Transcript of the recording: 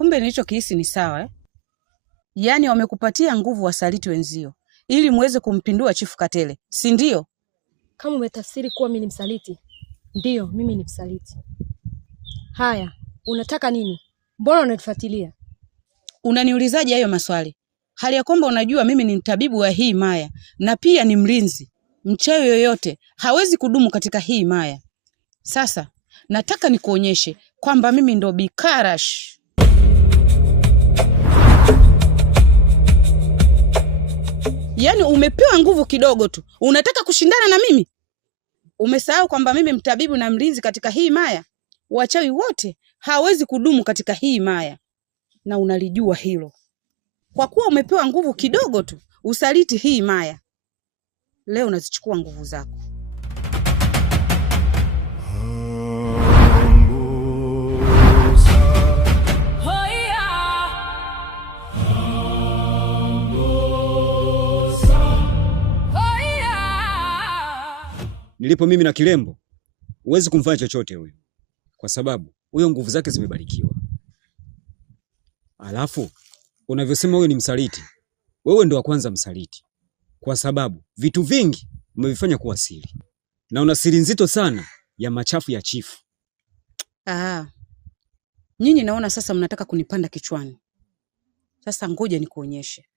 Kumbe nilichokihisi ni sawa eh? Yaani wamekupatia nguvu wasaliti wenzio ili muweze kumpindua Chifu Katele, si ndio? Kama umetafsiri kuwa mimi ni msaliti, ndio mimi ni msaliti. Haya, unataka nini? Mbona unanifuatilia? Unaniulizaje hayo maswali? Hali ya kwamba unajua mimi ni mtabibu wa hii maya na pia ni mlinzi. Mchawi yoyote hawezi kudumu katika hii maya. Sasa nataka nikuonyeshe kwamba mimi ndo Bikarash. Yaani umepewa nguvu kidogo tu, unataka kushindana na mimi? Umesahau kwamba mimi mtabibu na mlinzi katika hii maya? Wachawi wote hawezi kudumu katika hii maya, na unalijua hilo. Kwa kuwa umepewa nguvu kidogo tu, usaliti hii maya. Leo unazichukua nguvu zako. Nilipo mimi na Kilembo, huwezi kumfanya chochote huyo, kwa sababu huyo nguvu zake zimebarikiwa. Alafu unavyosema huyo ni msaliti, wewe ndo wa kwanza msaliti, kwa sababu vitu vingi umevifanya kuwa siri, na una siri nzito sana ya machafu ya chifu. Nyinyi naona sasa mnataka kunipanda kichwani. Sasa ngoja nikuonyeshe.